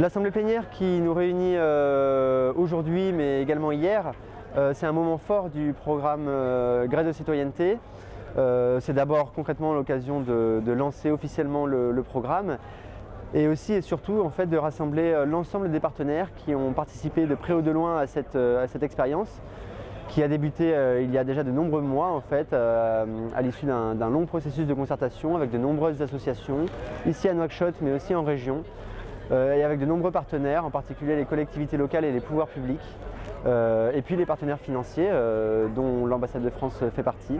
L'assemblée plénière qui nous réunit aujourd'hui mais également hier, c'est un moment fort du programme Graines de citoyenneté. C'est d'abord concrètement l'occasion de lancer officiellement le programme et aussi et surtout en fait, de rassembler l'ensemble des partenaires qui ont participé de près ou de loin à cette expérience qui a débuté il y a déjà de nombreux mois en fait, à l'issue d'un long processus de concertation avec de nombreuses associations, ici à Nouakchott mais aussi en région. Et avec de nombreux partenaires, en particulier les collectivités locales et les pouvoirs publics, et puis les partenaires financiers dont l'ambassade de France fait partie.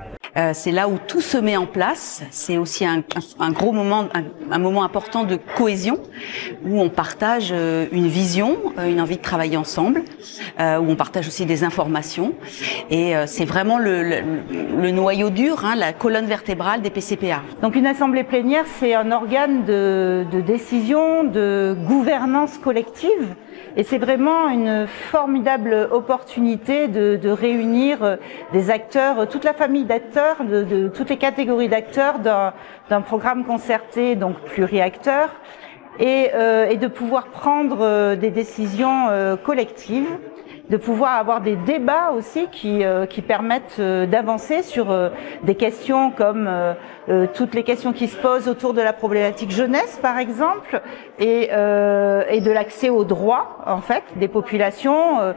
C'est là où tout se met en place. C'est aussi un gros moment, un moment important de cohésion, où on partage une vision, une envie de travailler ensemble, où on partage aussi des informations. Et c'est vraiment le noyau dur, hein, la colonne vertébrale des PCPA. Donc une assemblée plénière, c'est un organe de décision, de gouvernance collective. Et c'est vraiment une formidable opportunité de réunir des acteurs, toute la famille d'acteurs, de toutes les catégories d'acteurs d'un programme concerté, donc pluriacteur, et de pouvoir prendre des décisions collectives, de pouvoir avoir des débats aussi qui permettent d'avancer sur des questions comme toutes les questions qui se posent autour de la problématique jeunesse par exemple et de l'accès aux droits en fait des populations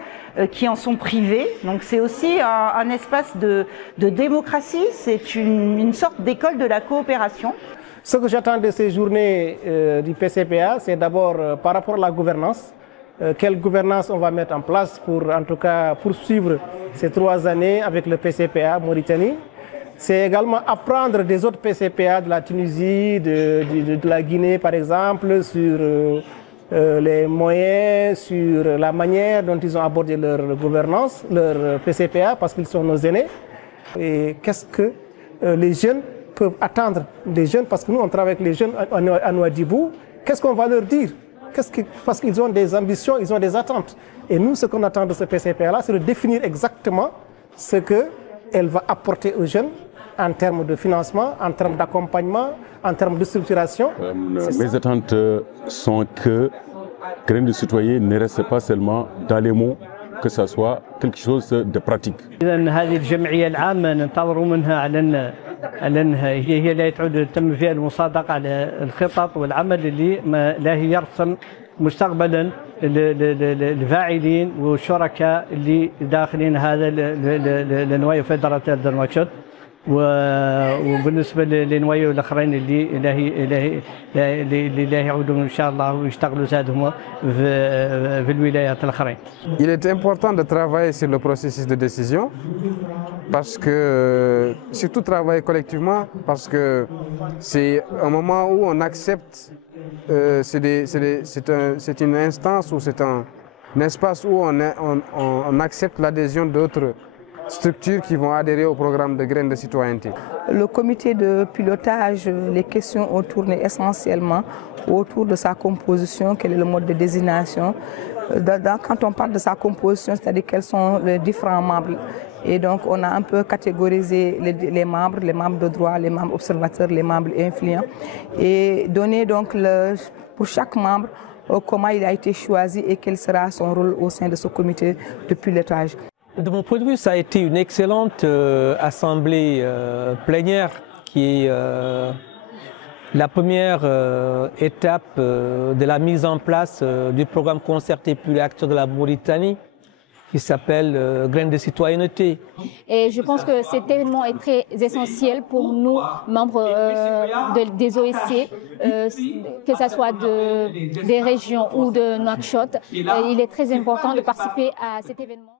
qui en sont privées. Donc c'est aussi un espace de démocratie, c'est une sorte d'école de la coopération. Ce que j'attends de ces journées du PCPA, c'est d'abord par rapport à la gouvernance. Quelle gouvernance on va mettre en place pour, en tout cas, poursuivre ces 3 années avec le PCPA Mauritanie. C'est également apprendre des autres PCPA de la Tunisie, de la Guinée par exemple, sur les moyens, sur la manière dont ils ont abordé leur gouvernance, leur PCPA, parce qu'ils sont nos aînés. Et qu'est-ce que les jeunes peuvent attendre des jeunes, parce que nous on travaille avec les jeunes à Nouadhibou, qu'est-ce qu'on va leur dire? Parce qu'ils ont des ambitions, ils ont des attentes. Et nous, ce qu'on attend de ce PCPA-là, c'est de définir exactement ce qu'elle va apporter aux jeunes en termes de financement, en termes d'accompagnement, en termes de structuration. Mes attentes sont que Graines de citoyen ne reste pas seulement dans les mots, que ce soit quelque chose de pratique. على أنها هي لا تعود تم فيها المصادقة على الخطط والعمل اللي لا هي يرسم مستقبلا الفاعلين والشركاء اللي داخلين هذا النوايا فيدرالية ديال نواكشوط وبالنسبة للنوايا الآخرين اللي لا يعودوا إن شاء الله ويشتغلوا زادهم في الولايات الآخرين. Il est important de travailler sur le processus de décision parce que surtout travailler collectivement parce que c'est un moment où on accepte, c'est une instance ou c'est un espace où on accepte l'adhésion d'autres structures qui vont adhérer au programme de Graines de citoyenneté. Le comité de pilotage, les questions ont tourné essentiellement autour de sa composition, quel est le mode de désignation. Quand on parle de sa composition, c'est-à-dire quels sont les différents membres. Et donc on a un peu catégorisé les membres de droit, les membres observateurs, les membres influents et donné donc pour chaque membre comment il a été choisi et quel sera son rôle au sein de ce comité de pilotage. De mon point de vue, ça a été une excellente assemblée plénière qui est la première étape de la mise en place du programme concerté pluriacteur de la Mauritanie qui s'appelle Graines de citoyenneté. Et je pense que cet événement est très essentiel pour nous, membres des OSC, que ce soit des régions ou de Nouakchott. Il est très important de participer à cet événement.